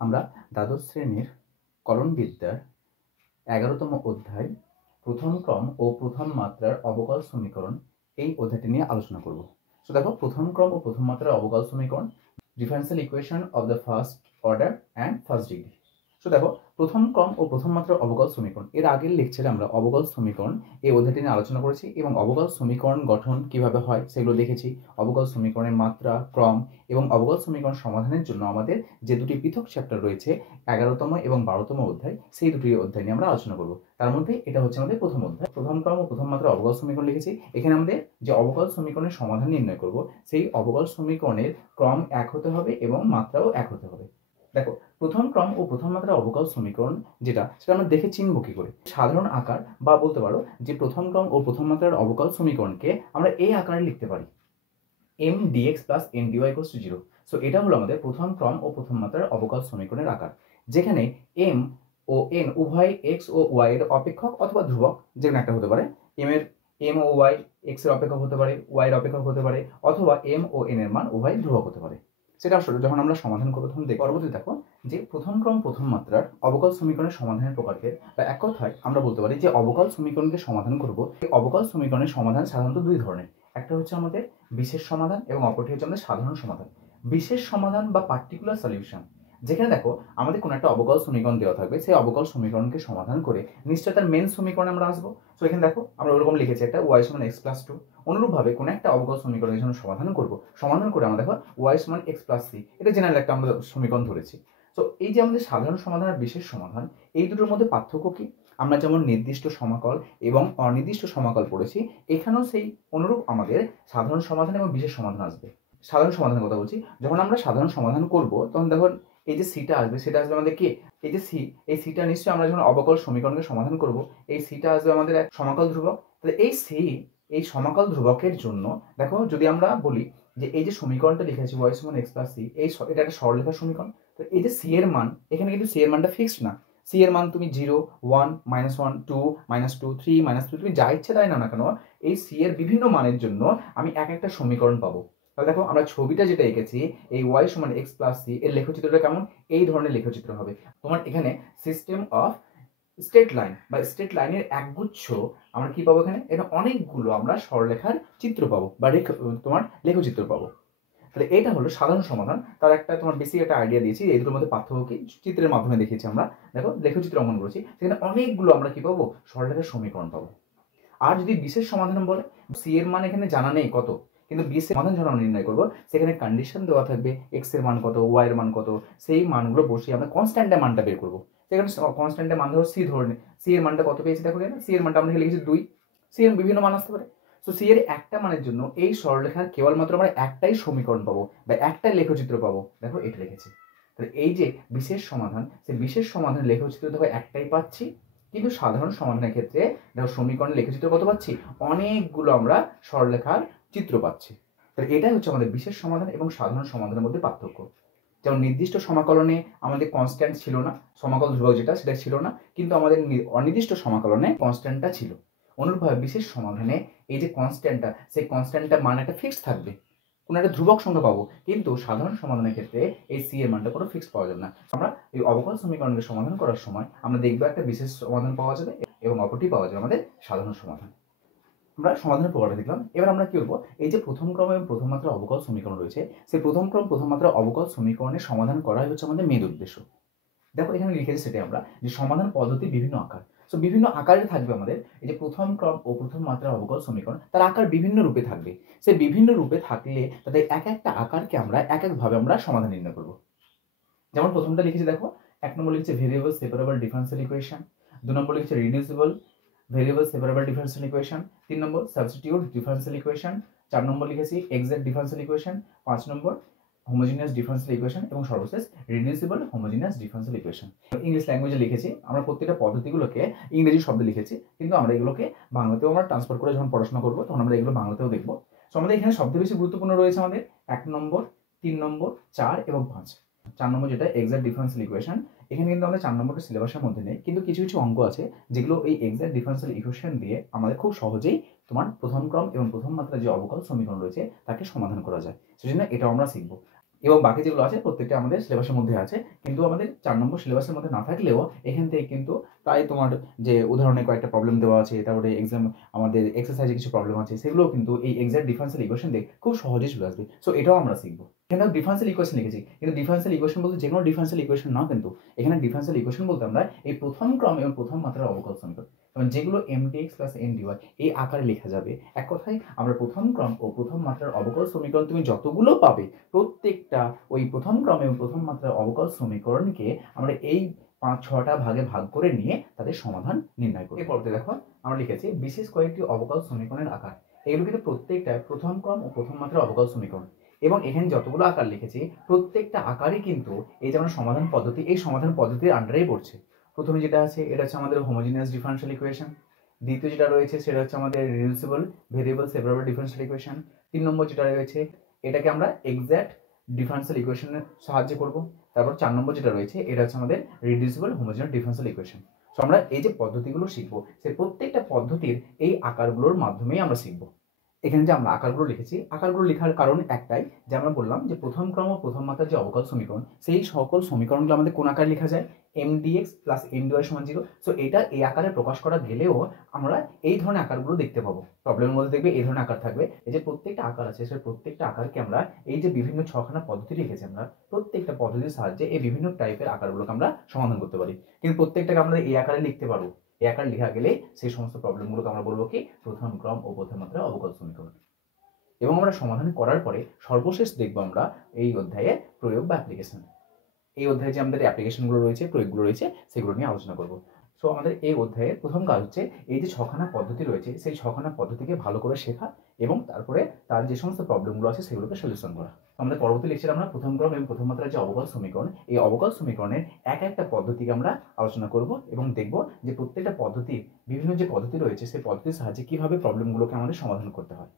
আমরা দ্বাদশ শ্রেণীর কলনবিদ্যার 11তম অধ্যায় প্রথম ক্রম ও প্রথম মাত্রার অবকল সমীকরণ এই অধ্যায়টি নিয়ে আলোচনা করব। তো দেখো, প্রথম ক্রম ও প্রথম মাত্রার অবকল সমীকরণ, differential equation of the first order and first degree. তো দেখো, প্রথম ক্রম ও প্রথম মাত্রার অবকল সমীকরণ, এর আগের লেকচারে আমরা অবকল সমীকরণ এই অধ্যায়টি নিয়ে আলোচনা করেছি এবং অবকল সমীকরণ গঠন কিভাবে হয় সেগুলো দেখেছি। অবকল সমীকরণের মাত্রা, ক্রম এবং অবকল সমীকরণ সমাধানের জন্য আমাদের যে দুটি পৃথক চ্যাপ্টার রয়েছে 11তম এবং 12তম অধ্যায়, সেই দুটি অধ্যায় নিয়ে আমরা আলোচনা করব। তার মধ্যে এটা হচ্ছে আমাদের প্রথম অধ্যায়। প্রথম ক্রম ও প্রথম মাত্রার অবকল সমীকরণ লিখেছি। এখানে আমাদের যে অবকল সমীকরণের সমাধান নির্ণয় করব, সেই অবকল সমীকরণের ক্রম এক হতে হবে এবং মাত্রাও এক হতে হবে। দেখো, প্রথম ক্রম ও প্রথম মাত্রার অবকল সমীকরণ সেটা আমরা দেখে চিনব কি করে। সাধারণ আকার বা বলতে পারো যে প্রথম ক্রম ও প্রথম মাত্রার অবকল সমীকরণকে আমরা এই আকারে লিখতে পারি, m dx plus n dy equals to 0। So এটা হলো আমাদের প্রথম ক্রম ও প্রথম মাত্রার অবকল সমীকরণের আকার, যেখানে m ও n উভয় x ও y এর অপেক্ষক অথবা ধ্রুবক, যেকোনো একটা হতে পারে। m ও y x এর অপেক্ষক হতে পারে, y এর অপেক্ষক হতে পারে, অথবা m ও n এর মান উভয় ধ্রুবক হতে পারে। সেটা আসলে যখন আমরা সমাধান করবো তখন দেখব। পরবর্তী দেখো যে প্রথম ক্রম প্রথম মাত্রার অবকল সমীকরণের সমাধানের প্রকারকে, বা এক কথায় আমরা বলতে পারি যে অবকল সমীকরণকে সমাধান করব। এই অবকল সমীকরণের সমাধান সাধারণত দুই ধরনের। একটা হচ্ছে আমাদের বিশেষ সমাধান এবং অপরটি হচ্ছে আমাদের সাধারণ সমাধান। বিশেষ সমাধান বা পার্টিকুলার সলিউশন, যেখানে দেখো আমাদের কোনো একটা অবকল সমীকরণ দেওয়া থাকবে, সেই অবকল সমীকরণকে সমাধান করে নিশ্চয় তার মেন সমীকরণে আমরা আসবো। তো এখানে দেখো আমরা ওরকম লিখেছি একটা y সমান x প্লাস 2। অনুরূপভাবে কোনো একটা অবকল সমীকরণের জন্য সমাধান করব, সমাধান করে আমরা দেখো y সমান x প্লাস 3, এটা জেনারেল একটা আমরা সমীকরণ ধরেছি। তো এই যে আমাদের সাধারণ সমাধান আর বিশেষ সমাধান, এই দুটোর মধ্যে পার্থক্য কি? আমরা যেমন নির্দিষ্ট সমাকল এবং অনির্দিষ্ট সমাকল পড়েছি, এখানেও সেই অনুরূপ আমাদের সাধারণ সমাধান এবং বিশেষ সমাধান আসবে। সাধারণ সমাধানের কথা বলছি, যখন আমরা সাধারণ সমাধান করব তখন দেখো এই যে সিটা আসবে, সেটা আসবে আমাদের কি, এই যে সি, এই সিটা নিশ্চয়ই আমরা যখন অবকল সমীকরণকে সমাধান করব, এই সিটা আসবে আমাদের এক সমাকল ধ্রুবক। তাহলে এই সি, এই সমাকল ধ্রুবকের জন্য দেখো যদি আমরা বলি যে এই যে সমীকরণটা লিখেছি y সমান x প্লাস c, এটা একটা সরলরেখার সমীকরণ। তো এই যে সি এর মান, এখানে কিন্তু সি এর মানটা ফিক্সড না। সি এর মান তুমি 0, 1, -1, 2, -2, 3, -3, তুমি যা ইচ্ছে তাই নাও না কেন, এই সি এর বিভিন্ন মানের জন্য আমি এক একটা সমীকরণ পাবো। তাহলে দেখো আমরা ছবিটা যেটা এঁকেছি, এই y সমান x প্লাস c, এর লেখচিত্রটা কেমন? এই ধরনের লেখচিত্র হবে। তোমার এখানে সিস্টেম অফ স্ট্রেট লাইন বা স্ট্রেট লাইনের একগুচ্ছ আমরা কি পাবো? এখানে অনেকগুলো আমরা সরলরেখার চিত্র পাবো বা তোমার লেখচিত্র পাবো। তাহলে এটা হলো সাধারণ সমাধান। তার একটা তোমার বেসিক একটা আইডিয়া দিয়েছি, এই দুটোর মধ্যে পার্থক্য কি চিত্রের মাধ্যমে দেখিয়েছি আমরা। দেখো লেখচিত্র অঙ্কন করেছি, সেখানে অনেকগুলো আমরা কি পাবো? সরলরেখার সমীকরণ পাবো। আর যদি বিশেষ সমাধান বলে, সি এর মান এখানে জানা নেই কত, কিন্তু বিশেষ সমাধান যখন আমরা নির্ণয় করবো, সেখানে কন্ডিশন দেওয়া থাকবে এক্স এর মান কত, ওয়াই এর মান কত, সেই মানগুলো বসিয়ে আমরা কনস্ট্যান্টের মানটা বের করবো। সেখানে কনস্ট্যান্টের মান ধরো সি ধরে, সি এর মানটা কত পেয়েছি দেখো, সি এর মানটা আমরা লিখেছি 2। সি এর বিভিন্ন মান আসতে পারে। তো সি এর একটা মানের জন্য এই সরলরেখার কেবলমাত্র আমরা একটাই সমীকরণ পাবো বা একটাই লেখচিত্র পাবো। দেখো এটা লিখেছি। তাহলে এই যে বিশেষ সমাধান, সেই বিশেষ সমাধানের লেখচিত্র দেখো একটাই পাচ্ছি, কিন্তু সাধারণ সমাধানের ক্ষেত্রে দেখো সমীকরণের লেখচিত্র কত পাচ্ছি? অনেকগুলো আমরা সরলরেখার চিত্র পাচ্ছি। তাহলে এটাই হচ্ছে আমাদের বিশেষ সমাধান এবং সাধারণ সমাধানের মধ্যে পার্থক্য। যেমন নির্দিষ্ট সমাকলনে আমাদের কনস্ট্যান্ট ছিল না, সমাকল ধ্রুবক যেটা সেটা ছিল না, কিন্তু আমাদের অনির্দিষ্ট সমাকলনে কনস্ট্যান্টটা ছিল। অনুরূপভাবে বিশেষ সমাধানে এই যে কনস্ট্যান্টটা, সেই কনস্ট্যান্টটার মান একটা ফিক্সড থাকবে, কোনো একটা ধ্রুবক সংখ্যা পাবো, কিন্তু সাধারণ সমাধানের ক্ষেত্রে এই সি এর মানটা কোনো ফিক্সড পাওয়া যাবে না। আমরা এই অবকল সমীকরণকে সমাধান করার সময় আমরা দেখবো একটা বিশেষ সমাধান পাওয়া যাবে এবং অপরটি পাওয়া যাবে আমাদের সাধারণ সমাধান। আমরা সমাধানের প্রকারটা দেখলাম। এবার আমরা কি করবো, এই যে প্রথম ক্রম এবং প্রথম মাত্রার অবকল সমীকরণ রয়েছে, সেই প্রথম ক্রম প্রথম মাত্রার অবকল সমীকরণের সমাধান করাই হচ্ছে আমাদের মেন উদ্দেশ্য। দেখো এখানে লিখেছে সেটাই আমরা, যে সমাধান পদ্ধতি বিভিন্ন আকার। সো বিভিন্ন আকারে থাকবে আমাদের এই যে প্রথম ক্রম ও প্রথম মাত্রার অবকল সমীকরণ, তার আকার বিভিন্ন রূপে থাকবে। সেই বিভিন্ন রূপে থাকলে তাদের এক একটা আকারকে আমরা এক একভাবে আমরা সমাধান নির্ণয় করবো। যেমন প্রথমটা লিখেছি দেখো, 1 নম্বর লিখেছে ভেরিয়েবল সেপারেবল ডিফারেনশিয়াল ইকুয়েশন, 2 নম্বর লিখেছে রিডিউসিবল ভেরিয়েবল সেপারেবল ডিফারেনশিয়াল ইকুয়েশন, 3 নম্বর সাবস্টিটিউট ডিফারেনশিয়াল ইকুয়েশন, 4 নম্বর লিখেছি এক্সাক্ট ডিফারেনশিয়াল ইকুয়েশন, 5 নম্বর হোমোজিনিয়াস ডিফারেনশিয়াল ইকুয়েশন এবং সর্বশেষ রিডিউসিবল হোমোজিনিয়াস ডিফারেনশিয়াল ইকুয়েশন। ইংলিশ ল্যাঙ্গুয়েজে লিখেছি আমরা, প্রত্যেকটা পদ্ধতিগুলোকে ইংরেজি শব্দে লিখেছি, কিন্তু আমরা এগুলোকে বাংলাতেও আমরা ট্রান্সফার করে যখন পড়াশোনা করবো তখন আমরা এগুলো বাংলাতেও দেখবো। সো আমাদের এখানে সবচেয়ে বেশি গুরুত্বপূর্ণ রয়েছে আমাদের 1 নম্বর, 3 নম্বর, 4 এবং 5। 4 নম্বর যেটা এক্সাক্ট ডিফারেনশিয়াল ইকুয়েশন, এখানে কিন্তু আমাদের 4 নম্বরটা সিলেবাসের মধ্যে নেই, কিন্তু কিছু কিছু অঙ্ক আছে যেগুলো এই এক্সাক্ট ডিফারেনশিয়াল ইকুয়েশন দিয়ে আমাদের খুব সহজেই তোমার প্রথম ক্রম এবং প্রথম মাত্রার যে অবকল সমীকরণ রয়েছে তাকে সমাধান করা যায়। সেজন্য এটাও আমরা শিখবো। এবং বাকি যেগুলো আছে প্রত্যেকটা আমাদের সিলেবাসের মধ্যে আছে, কিন্তু আমাদের 4 নম্বর সিলেবাসের মধ্যে না থাকলেও এখান থেকে কিন্তু প্রায় তোমার যে উদাহরণে কয়েকটা প্রবলেম দেওয়া আছে, তারপরে এক্সাম আমাদের এক্সারসাইজে কিছু প্রবলেম আছে, সেগুলোও কিন্তু এই এক্সাক্ট ডিফারেন্সিয়াল ইকুয়েশন দিয়ে খুব সহজেই চলে আসবে। সো এটাও আমরা শিখবো। এখানে ডিফারেন্সিয়াল ইকুয়েশন লিখেছি, কিন্তু ডিফারেন্সিয়াল ইকুয়েশন বলতে যে কোনো ডিফারেন্সিয়াল ইকুয়েশন না, কিন্তু এখানে ডিফারেন্সিয়াল ইকুয়েশন বলতে আমরা এই প্রথম ক্রম এবং প্রথম মাত্রার অবকল সমীকরণ, এবং যেগুলো mdx প্লাস ndy এই আকারে লেখা যাবে। এক কথায় আমরা প্রথম ক্রম ও প্রথম মাত্রার অবকল সমীকরণ তুমি যতগুলো পাবে, প্রত্যেকটা ওই প্রথম ক্রম এবং প্রথম মাত্রার অবকল সমীকরণকে আমরা এই 5-6টা ভাগে ভাগ করে নিয়ে তাদের সমাধান নির্ণয় করি। এরপর দেখো আমরা লিখেছি বিশেষ কয়েকটি অবকল সমীকরণের আকার। এগুলো কিন্তু প্রত্যেকটা প্রথম ক্রম ও প্রথম মাত্রার অবকল সমীকরণ, এবং এখানে যতগুলো আকার লিখেছি প্রত্যেকটা আকারই কিন্তু এই যে আমরা সমাধান পদ্ধতি, এই সমাধান পদ্ধতির আন্ডারেই পড়ছে। প্রথমে যেটা আছে এটা হচ্ছে আমাদের হোমোজিনিয়াস ডিফারেনশিয়াল ইকুয়েশন। দ্বিতীয় যেটা রয়েছে সেটা হচ্ছে আমাদের রিডিউসিবল ভেরিয়েবল সেপারেবল ডিফারেনশিয়াল ইকুয়েশন। 3 নম্বর যেটা রয়েছে এটাকে আমরা এক্সাক্ট ডিফারেনশিয়াল ইকুয়েশনের সাহায্যে করব। তারপর 4 নম্বর যেটা রয়েছে এটা হচ্ছে আমাদের রিডিউসিবল হোমোজিনিয়াস ডিফারেনশিয়াল ইকুয়েশন। সো আমরা এই যে পদ্ধতিগুলো শিখবো, সেই প্রত্যেকটা পদ্ধতির এই আকারগুলোর মাধ্যমেই আমরা শিখবো। এখানে যে আমরা আকারগুলো লিখেছি, আকারগুলো লেখার কারণ একটাই, যে আমরা বললাম যে প্রথম ক্রম ও প্রথম মাত্রার যে অবকল সমীকরণ, সেই সকল সমীকরণগুলো আমাদের কোন আকারে লেখা যায়, mdx প্লাস ndy সমান 0। সো এটা এই আকারে প্রকাশ করা গেলেও আমরা এই ধরনের আকারগুলো দেখতে পাবো। প্রবলেমের মধ্যে দেখবে এই ধরনের আকার থাকবে। এই যে প্রত্যেকটা আকার আছে, সেই প্রত্যেকটা আকারকে আমরা এই যে বিভিন্ন 6খানা পদ্ধতি লিখেছি, আমরা প্রত্যেকটা পদ্ধতির সাহায্যে এই বিভিন্ন টাইপের আকারগুলোকে আমরা সমাধান করতে পারি। কিন্তু প্রত্যেকটাকে আমরা এই আকারে লিখতে পারবো। এই আকারে লেখা গেলে সেই সমস্ত প্রবলেমগুলোকে আমরা বলবো কি প্রথম ক্রম ও প্রথম মাত্রার অবকল সমীকরণ। এবং আমরা সমাধান করার পরে সর্বশেষ দেখবো আমরা এই অধ্যায়ে প্রয়োগ বা অ্যাপ্লিকেশন। এই অধ্যায়ে যে আমাদের অ্যাপ্লিকেশনগুলো রয়েছে, প্রয়োগগুলো রয়েছে, সেগুলো নিয়ে আলোচনা করব। সো আমাদের এই অধ্যায়ের প্রথম কাজ হচ্ছে এই যে 6খানা পদ্ধতি রয়েছে, সেই 6খানা পদ্ধতিকে ভালো করে শেখা এবং তারপরে তার যে সমস্ত প্রবলেমগুলো আছে সেগুলোকে সলিউশন করা। আমাদের পরবর্তী লেকচারে আমরা প্রথম ক্রম এবং প্রথম মাত্রার যে অবকল সমীকরণ, এই অবকল সমীকরণের এক একটা পদ্ধতিকে আমরা আলোচনা করব এবং দেখব যে প্রত্যেকটা পদ্ধতি, বিভিন্ন যে পদ্ধতি রয়েছে সেই পদ্ধতির সাহায্যে কীভাবে প্রবলেমগুলোকে আমাদের সমাধান করতে হয়।